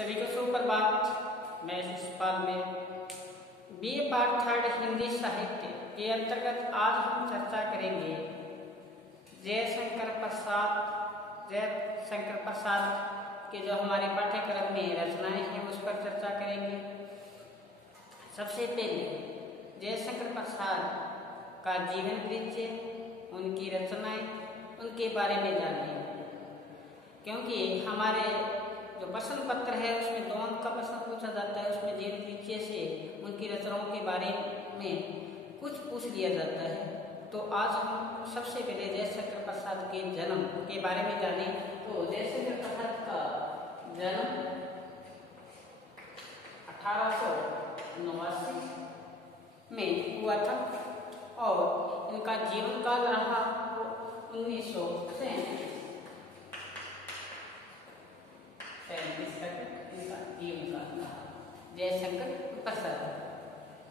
सभी को सुप्रभात। मैं शिशुपाल में बीए पार्ट 3 हिंदी साहित्य के अंतर्गत आज हम चर्चा करेंगे जयशंकर प्रसाद के जो हमारे पाठ्यक्रम में रचनाएं हैं उस पर चर्चा करेंगे। सबसे पहले जयशंकर प्रसाद का जीवन परिचय, उनकी रचनाएं, उनके बारे में जानेंगे, क्योंकि हमारे जो प्रश्न पत्र है उसमें 2 अंक का प्रश्न पूछा जाता है। उसमें जीवन परिचय से उनकी रचनाओं के बारे में कुछ पूछ लिया जाता है। तो आज हम सबसे पहले जयशंकर प्रसाद के जन्म के बारे में जाने। तो जयशंकर प्रसाद का जन्म 1889 में हुआ था और इनका जीवन काल रहा 1937 तक इनका जीवन काल रहा जयशंकर प्रसाद।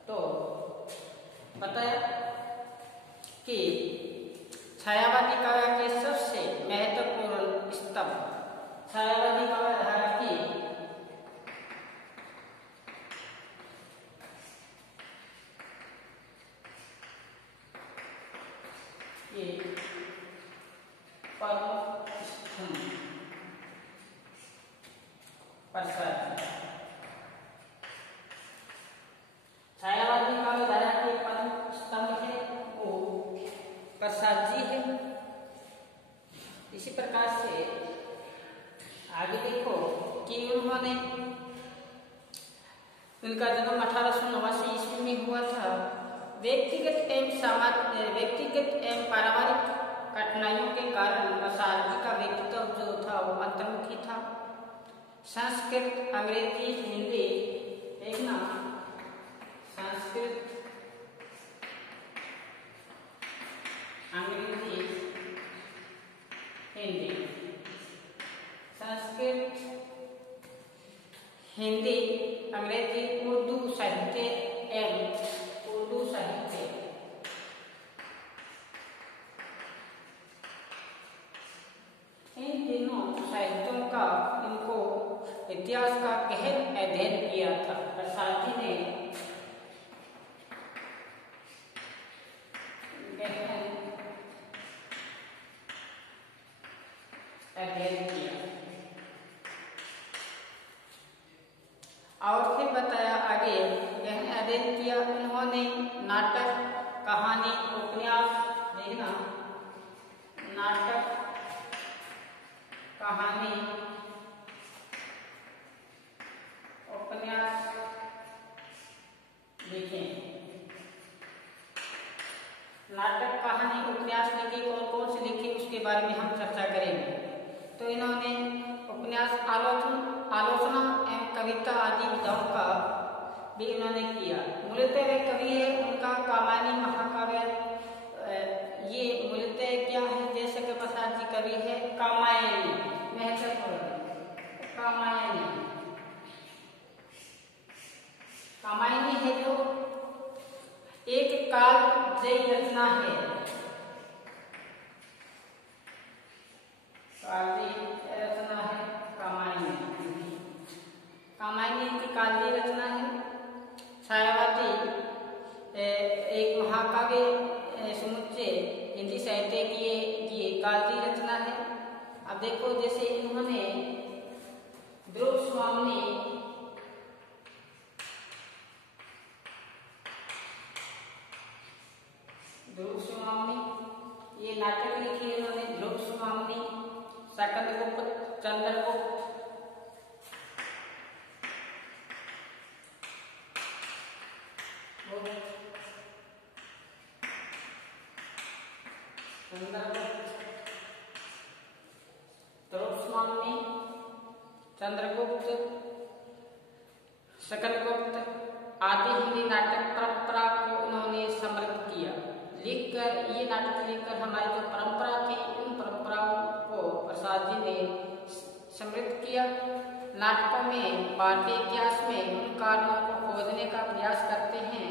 तो बताया कि छायावादी काव्य के सबसे महत्वपूर्ण स्तंभ, छायावादी काव्य धारा की प्रमुख स्तंभ प्रसाद, छायावादी काव्य धारा के प्रमुख स्तंभ है वो प्रसाद जी है। इसी प्रकार से आगे देखो कि उन्होंने, उनका जन्म 1889 ईस्वी में हुआ था। व्यक्तिगत एवं पारिवारिक कठिनाइयों के कारण प्रसाद जी का व्यक्तित्व जो था वो अंतर्मुखी था। संस्कृत, अंग्रेजी, हिंदी, देखना संस्कृत, अंग्रेजी, हिंदी, संस्कृत, हिंदी, अंग्रेजी, उर्दू साहित्य एवं उर्दू साहित्य, इन तीनों साहित्यों का इनको इतिहास का गहन अध्ययन किया था। प्रसाद जी ने गहन अध्ययन किया और फिर बताया आगे गहन अध्ययन किया। उन्होंने नाटक, कहानी, उपन्यास, देखना नाटक, कहानी, उपन्यास लिखे। नाटक, कहानी, उपन्यास लिखे, कौन कौन से लिखे उसके बारे में हम चर्चा करेंगे। तो इन्होंने उपन्यास, आलोचना एवं कविता आदि विधाओं का भी इन्होंने किया। मूलतः वे कवि है, उनका कामायनी महाकाव्य, ये मूलतः क्या है, जयशंकर प्रसाद जी कवि है कामायनी, महत्वपूर्ण कामायनी। कामायनी है जो एक कालजयी रचना है, कालजयी रचना है कामायनी। कामायनी की कालजयी रचना है। छायावादी एक महाकाव्य समुच्चय हिंदी साहित्य की ये कालजयी रचना है। अब देखो जैसे इन्होंने ध्रुव स्वामी ये नाटक लिखे इन्होंने। ध्रुव स्वामी, शकंदगुप्त, चंद्रगुप्त, ध्रुव स्वामी, चंद्रगुप्त, शकंदगुप्त आदि हिंदी नाटक परंपरा को उन्होंने समृद्ध किया। लिखकर ये नाटक लिखकर हमारी जो परंपरा थी उन परंपराओं को प्रसाद जी ने समृद्ध किया। नाटकों में भारतीय इतिहास में उन कारणों को खोजने का प्रयास करते हैं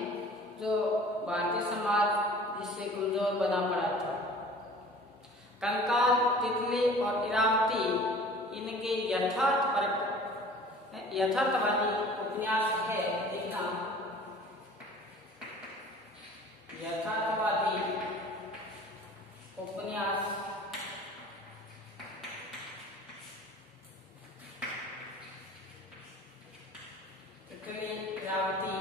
जो भारतीय समाज जिससे कमजोर बना पड़ा था। कंकाल, तितली और इरावती इनके यथार्थ यथार्थवादी उपन्यास है, देखना यथार्थवादी उपन्यास तितली इरावती,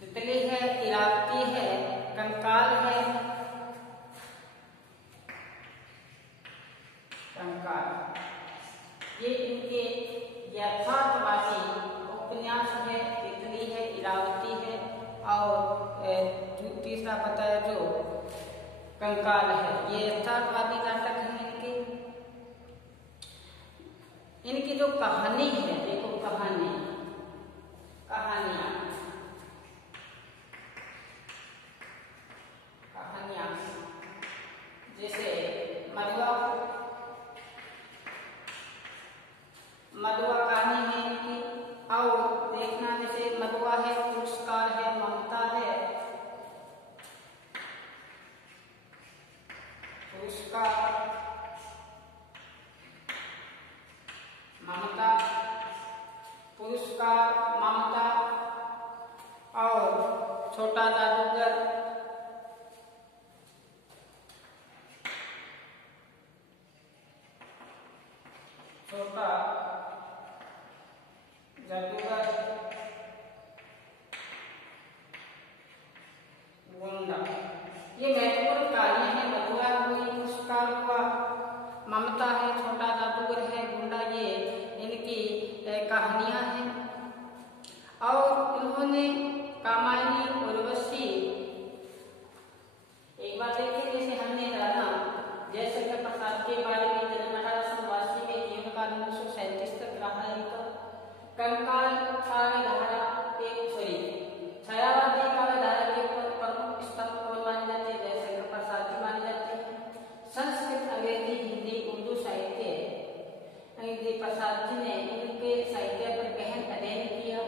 तितली है, इरावती है, कंकाल है, कंकाल, ये इनके यथार्थवादी उपन्यास है। तितली है, इरावती है और तीसरा बताया जो कंकाल है, ये यथार्थवादी नाटक है। इनकी जो कहानी है, देखो कहानियां जैसे मधुआ कहानी है इनकी। और देखना जैसे मधुआ है, पुरस्कार है, ममता है, पुरस्कार, ममता, पुरस्कार, ममता और छोटा जादूगर, छोटा जादूगर, गुंडा, ये महत्वपूर्ण कहानियां हैं। मधुआ हुई, पुरस्कार हुआ, ममता है, छोटा जादूगर है, गुंडा, ये इनकी कहानियां हैं। और इन्होंने कामायनी, उर्वशी, एक बार देखिए जैसे हमने जाना जयशंकर प्रसाद के बारे में, जन्म 1882 में, जीवन काल 1937 तक रहा इनका। कंकाल काव्यधारा एक छायावादी काव्यधारा के प्रमुख स्तंभ कौन माने जाते हैं? जयशंकर प्रसाद जी माने जाते हैं। संस्कृत, अंग्रेजी, हिंदी, उर्दू साहित्य अंग्रेजी प्रसाद जी ने इनके साहित्य पर गहन अध्ययन किया।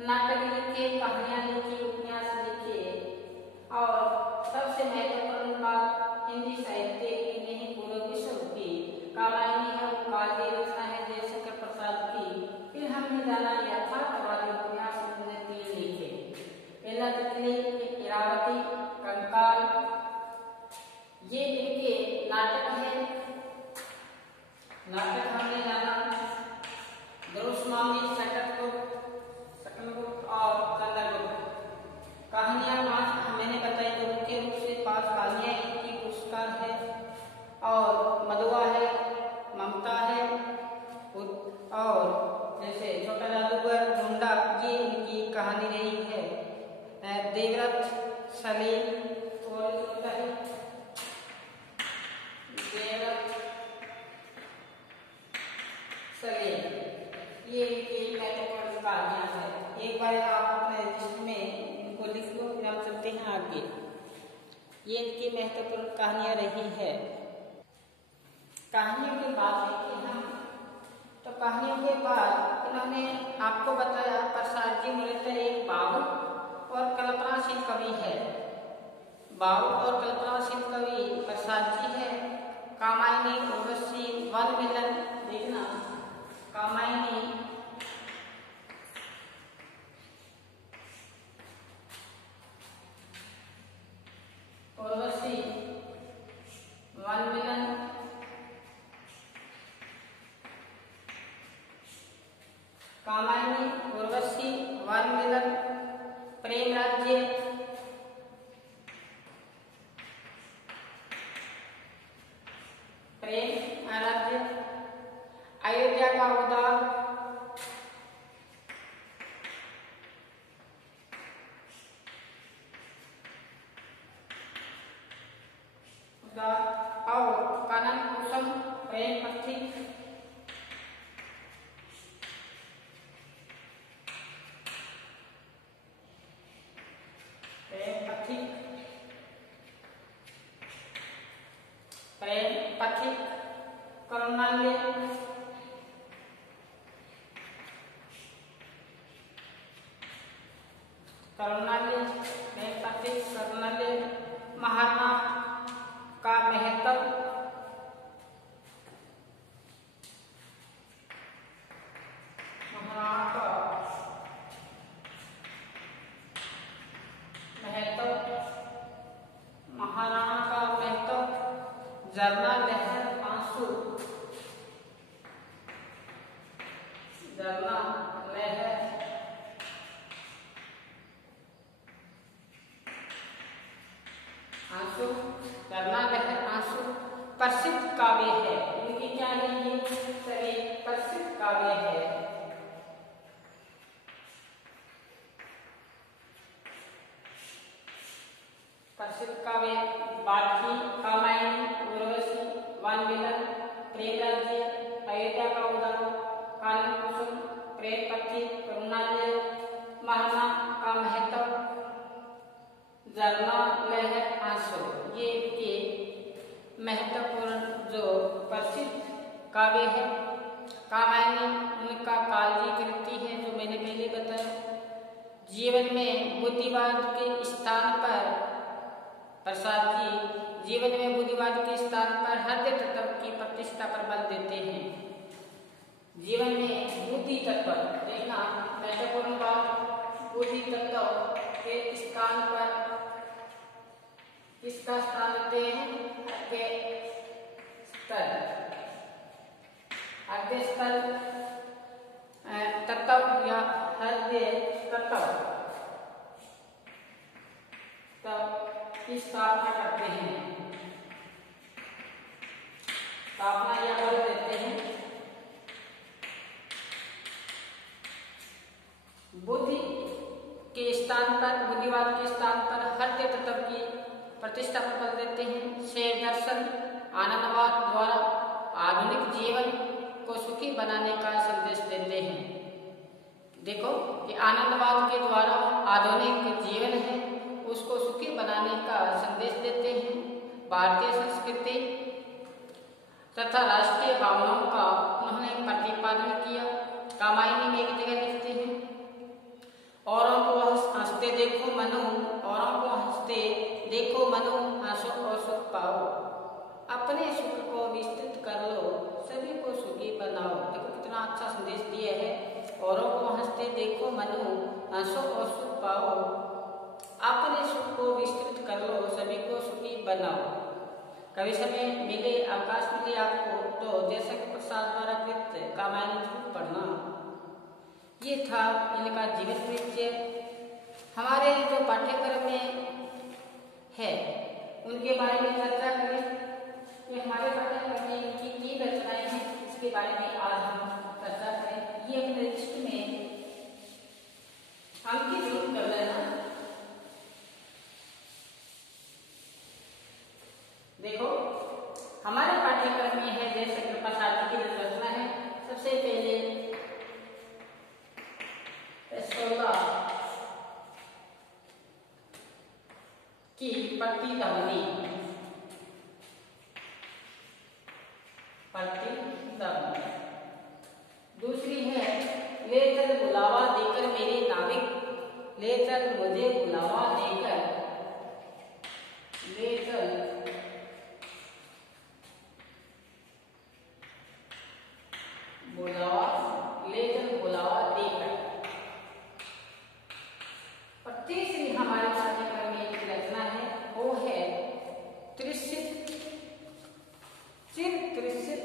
नाटक लिखे, कहानियां लिखी, उपन्यास लिखे और सबसे महत्वपूर्ण बात हिंदी साहित्य की नहीं पूरे विश्व की कामायनी है, काव्य रचना है जयशंकर प्रसाद की। फिर हमने जाना यथार्थवादी उपन्यास उन्होंने 3 लिखे, पहला तितली, इरावती, कंकाल, ये इनके नाटक है। नाटक हमने जाना द्रौस्वामी, शकलगुप्त और चंद्रगुप्त। कहानियां 5 मैंने बताई, तो मुख्य रूप से 5 कहानियां इनकी। पुरस्कार है और मधुआ है, ममता है और जैसे छोटा जादूगर, गुंडा, ये इनकी कहानी रही है। देवव्रत, सलीम, ये इनकी महत्वपूर्ण कहानियां है। एक बार आप अपने रजिस्टर में इनको लिख लो, फिर हम चलते हैं आगे। ये इनकी महत्वपूर्ण कहानियां रही है। कहानियों की बात देखते हैं हम, तो कहानियों के बाद इन्होंने आपको बताया प्रसाद जी मूलतः एक भावुक और कल्पनाशील कवि है। भावुक और कल्पनाशील कवि प्रसाद जी है। कामायनी, उर्वशी, वन मिलन, देखना कामायनी, उर्वशी, वन मिलन, कामायनी, उर्वशी, वन मिलन, प्रेम राज्य, प्रेम राज्य, अयोध्या का उद्धार, और कानन कुसुम, प्रेम पथिक, प्रेम पथिक, करुणालय, प्रेम पथिक, करुणालय, महात्मा का महत्व, आंसू, झरना लहर आंसू प्रसिद्ध काव्य है। इनकी क्या है, ये सभी प्रसिद्ध काव्य है। प्रसिद्ध काव्य बाल्की, कामायनी, उर्वशी, वानविलन, प्रेम राज्य, अयोध्या का उदाहरण, कानन कुसुम, प्रेम पक्षी, करुणालय, महाना का महत्व, झरना लहर आंसू, ये के महत्वपूर्ण जो प्रसिद्ध काव्य है। कामायनी उनका कालजी कृति है, जो मैंने पहले बताया। जीवन में बुद्धिवाद के स्थान पर, प्रसाद जी जीवन में बुद्धिवाद के स्थान पर हृदय तत्व की प्रतिष्ठा पर बल देते हैं। जीवन में बुद्धि तत्व देखना महत्वपूर्ण बात, बुद्धि तत्व के स्थान पर किसका स्थान देते हैं, हृदय स्थल तत्व या हृदय तत्व की स्थापना करते हैं, स्थापना या बल देते हैं। बुद्धि के स्थान पर, बुद्धिवाद के स्थान पर हृदय तत्व की प्रतिष्ठा पर बल देते हैं। शैव दर्शन आनंदवाद द्वारा आधुनिक जीवन को सुखी बनाने का संदेश देते हैं। देखो कि आनंदवाद के द्वारा आधुनिक जीवन है उसको सुखी बनाने का संदेश देते हैं। भारतीय संस्कृति तथा राष्ट्रीय भावनाओं का उन्होंने प्रतिपादन किया। कामायनी में एक जगह लिखते हैं, औरों को हंसते देखो मनु, औरों को हंसते देखो मनु, हंसो और सुख पाओ, अपने सुख को विस्तृत कर लो, सभी को सुखी बनाओ। देखो कितना अच्छा संदेश दिया है। औरों को हंसते देखो मनु, हंसो और सुख पाओ, अपने सुख को विस्तृत कर लो, सभी को सुखी बनाओ। कभी समय मिले, अवकाश मिले आपको तो जयशंकर प्रसाद द्वारा कृत कामायनी जरूर पढ़ना। ये था इनका जीवन परिचय। हमारे जो पाठ्यक्रम में है उनके बारे में चर्चा करें कि हमारे पाठ्यक्रम में इनकी की रचनाएं हैं, इसके बारे में आज हम चर्चा करें। ये अपने लिस्ट में अंकित जरूर कर लेना। देखो हमारे पाठ्यक्रम में है जयशंकर प्रसाद की रचना है। सबसे पहले की प्रतिध्वनि, दूसरी है ले चल बुलावा देकर मेरे नाविक, ले चल मुझे बुलावा देकर, ले चल बुलावा, ले चल बुलावा देकर। और तीसरी हमारे पाठ्यक्रम में एक रचना है, वो है त्रिशित, चिर त्रिशित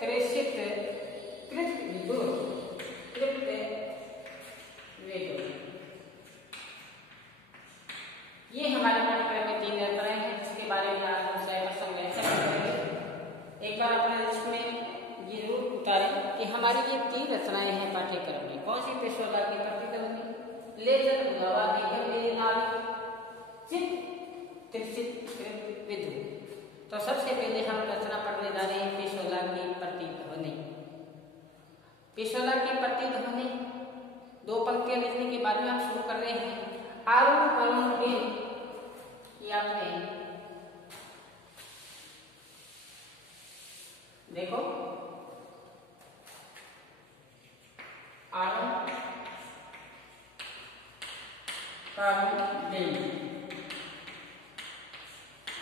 त्रिशित कृत विदुर, कृत विदुर। ये हमारे पाठ्यक्रम में 3 रचनाएं हैं, जिसके बारे में आज हम संग्रह करेंगे। एक बार अपने लिस्ट में ये जरूर उतारें कि हमारी ये 3 रचनाएं हैं पाठ्यक्रम में। कौन सी? पेशोला की प्रतिध्वनि, ले चल बुलावा देकर मेरे नाविक, चित त्रिशित कृत विदुर। तो सबसे पहले हम रचना पढ़ने जा रहे हैं पेशोला की प्रतिध्वनि। पेशोला की प्रतिध्वनि 2 पंक्तियां लिखने के बाद में हम शुरू कर रहे हैं। आरूढ़ करूं दिन कि आपने देखो, आरूढ़ करूं दिन,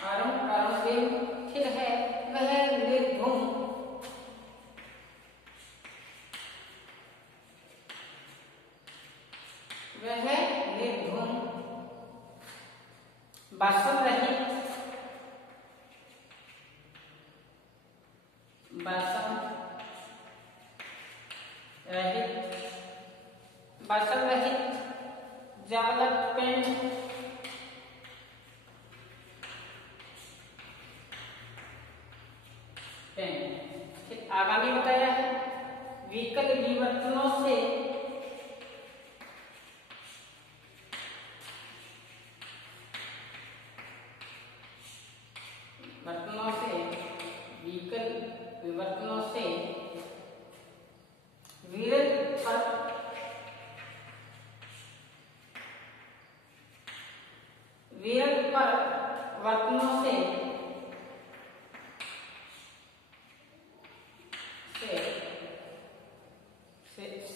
आरूढ़ करूं दिन। फिर है वह निर्धूम, वह निर्धूम, बसम रहित, बसम रहित, फसल रहित जवलत पिंड फिर आगामी बताया है विकल विवर्तनों से विकल विवर्तनों से विरल परिवर्तनों से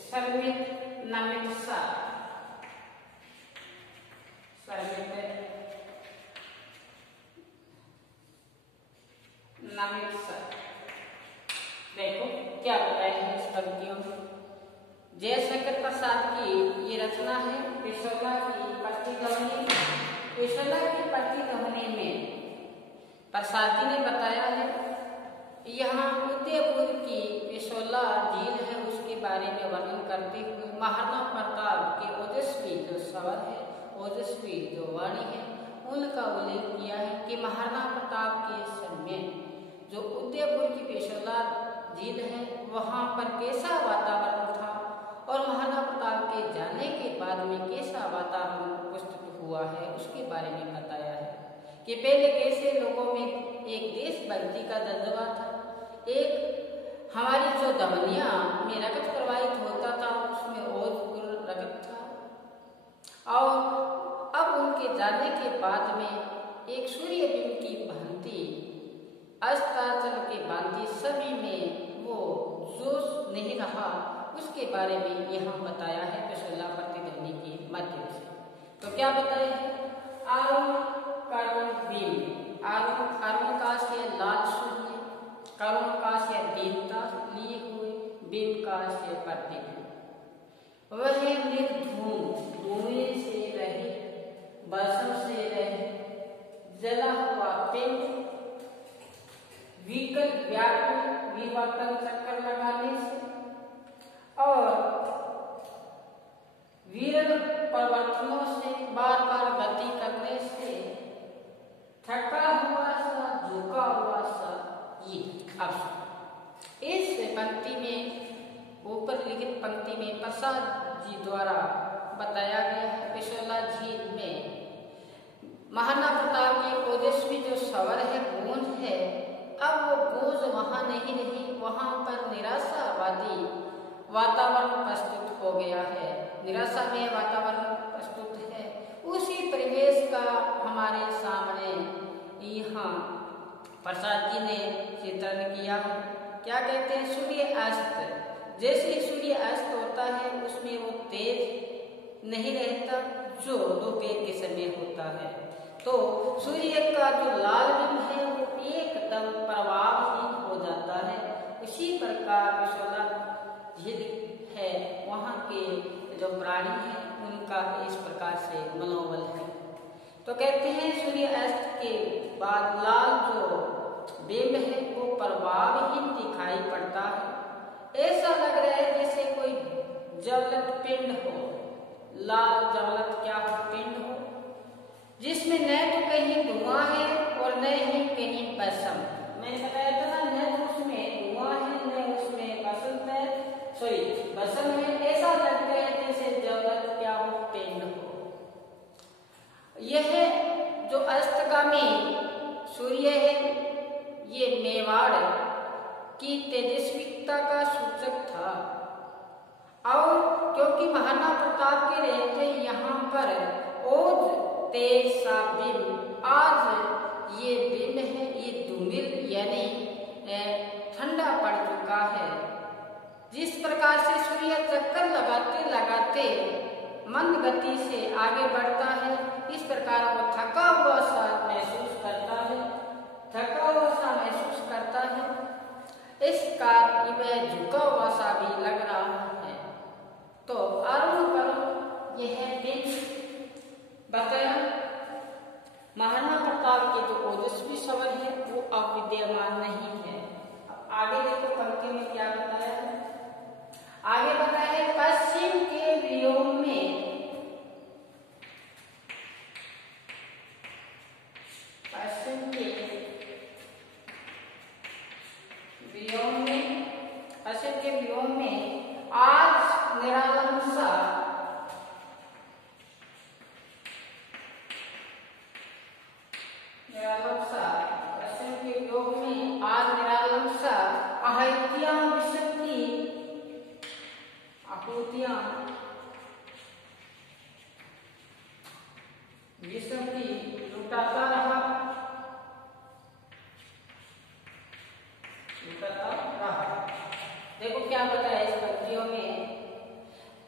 सर्मित नमित सा देखो क्या बताया है इस पंक्तियों में। जयशंकर प्रसाद की ये रचना है पिछोला की प्रतिध्वनि। पिछोला की प्रतिध्वनि में प्रसाद जी ने बताया है यहाँ उदयपुर की पिछोला झील है उसके बारे में वर्णन करते हुए महाराणा प्रताप के ओजस्वी जो स्वर है, ओजस्वी जो वाणी है, उनका उल्लेख किया है कि महाराणा प्रताप के समय जो उदयपुर की पिछोला झील है वहाँ पर कैसा वातावरण था और महाराणा प्रताप के जाने के बाद में कैसा वातावरण प्रस्तुत हुआ है उसके बारे में बताया है कि पहले कैसे लोगों में एक देशभक्ति का जज्बा था, एक हमारी जो धमनियां में रक्त प्रवाहित होता था उसमें और रक्त था। और अब उनके जाने के बाद में एक सूर्य बिंब की भांति अस्ताचल की भांति सभी में वो जोश नहीं रहा, उसके बारे में यहाँ बताया है पिछोला प्रतिध्वनि के माध्यम से। तो क्या बताया है आरुण करुण बिंब, अरुण का से लाल सूर्य, करुण का से दीनता लिए हुए, बिंब का से प्रतिबिंब, वह निर्धूम धुएं से रहित बसों से रहित जला हुआ पिंड विकल व्याकुल विवर्तन चक्कर लगाने से और विरल परिवर्तनों से बार बार गति करने से थका हुआ सा झुका हुआ सा ये अब इस पंक्ति में ऊपर लिखित पंक्ति में प्रसाद जी द्वारा बताया गया है पिछोला झील में महाराणा प्रताप की ओजस्वी जो स्वर है गूंज है, अब वो गूंज वहां नहीं रही, वहां पर निराशावादी वातावरण प्रस्तुत हो गया है, निराशा में वातावरण प्रस्तुत है। उसी परिवेश का हमारे सामने यहाँ प्रसाद जी ने चित्रण किया है। क्या कहते हैं सूर्य अस्त, जैसे सूर्य अस्त होता है उसमें वो तेज नहीं रहता जो दोपहर के समय होता है, तो सूर्य का जो लाल बिंब है वो एकदम प्रभावहीन हो जाता है। उसी प्रकार पिछोला झील है वहाँ के जो प्राणी हैं उनका इस प्रकार से मनोबल है। तो कहते हैं सूर्य अस्त के बाद लाल जो बिंब है वो प्रभावहीन दिखाई पड़ता है, ऐसा लग रहा है जैसे कोई ज्वलंत पिंड हो, लाल ज्वलंत क्या हो पिंड हो जिसमें न तो कहीं धुआं है और न ही कहीं बसम। मैंने बताया था ना, न तो उसमें धुआं है न उसमें बसम है, ऐसा लगता है जैसे ज्वलंत क्या हो पिंड हो। यह जो अस्तगामी सूर्य है ये मेवाड़ की तेजस्विता का सूचक था, और क्योंकि महाराणा प्रताप के रहते यहाँ पर ओज तेज सा बिंब, आज ये बिंब है ये धूमिल यानी ठंडा पड़ चुका है। जिस प्रकार से सूर्य चक्कर लगाते लगाते मंद गति से आगे बढ़ता है, इस प्रकार वो थका हुआ सा महसूस करता है, थका हुआ सा महसूस करता है, इस कारण वह झुका हुआ सा भी लग रहा है। तो अरुण करुण यह बिंब बताया महाराणा प्रताप के जो ओजस्वी स्वर है वो अब विद्यमान नहीं है। अब आगे देखो पंक्ति में क्या बताया है, आगे बताया है पश्चिम के व्योम आहूतियां विश्व की लुटाता रहा देखो क्या बताया इस पंक्तियों में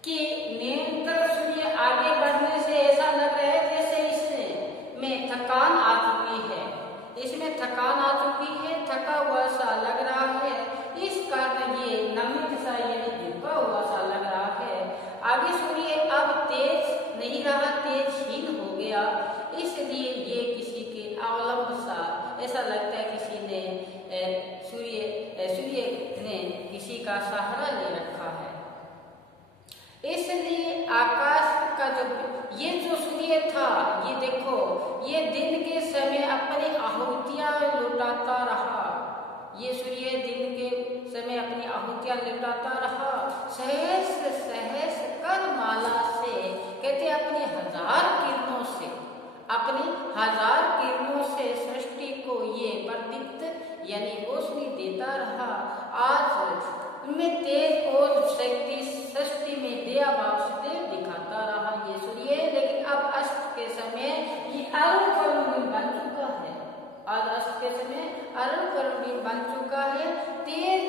कि निरंतर सूर्य आगे बढ़ने से ऐसा लग रहा है जैसे इसमें थकान आ चुकी है, इसमें थकान आ चुकी है, थका हुआ सा लग रहा है। इस कारण ये नमित सा यानी झुका हुआ सा लग रहा है। आगे सूर्य अब तेज नहीं रहा, तेजहीन हो गया, इसलिए ये किसी के अवलंब सा ऐसा लगता है किसी ने सूर्य ने किसी का सहारा ले रखा है। इसलिए आकाश का ये जो सूर्य था, ये देखो ये दिन के समय अपनी आहूतियां लुटाता रहा, ये सूर्य दिन के समय अपनी आहूतियां लुटाता रहा। सहस सहस कर माला से कहते अपनी हजार किरणों से, अपनी हजार किरणों से सृष्टि को ये प्रदीप्त यानी रोशनी देता रहा। आज में तेज और शक्ति सृष्टि में दया भाव से दिखाता रहा ये सूर्य, लेकिन अब अस्त के समय ये अरुण करुणी बन चुका है। आज अस्त के समय अरुण करुणी बन चुका है। तेज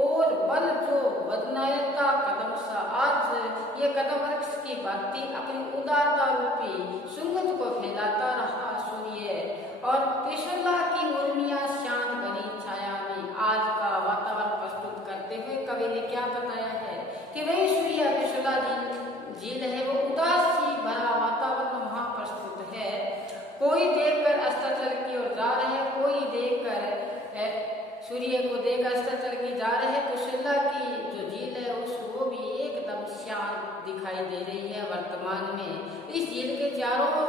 और बल जो बदनायता कदम सा, आज ये कदम वृक्ष की भांति अपनी उदारता रूपी सुगंध को फैलाता रहा सूर्य। और त्रिशूला की उर्मियां शांत बनी छाया में आज का वातावरण प्रस्तुत करते हुए कवि ने क्या बताया है कि वही सूर्य त्रिशूला झील है, वो उदासी भरा वातावरण वहां प्रस्तुत है। कोई देखकर अस्ताचल की ओर जा रहे, कोई देखकर सूर्य को देख अस्ताचल की जा रहे। त्रिशूला की जो झील है वो भी एकदम शांत दिखाई दे रही है वर्तमान में। इस झील के चारों ओर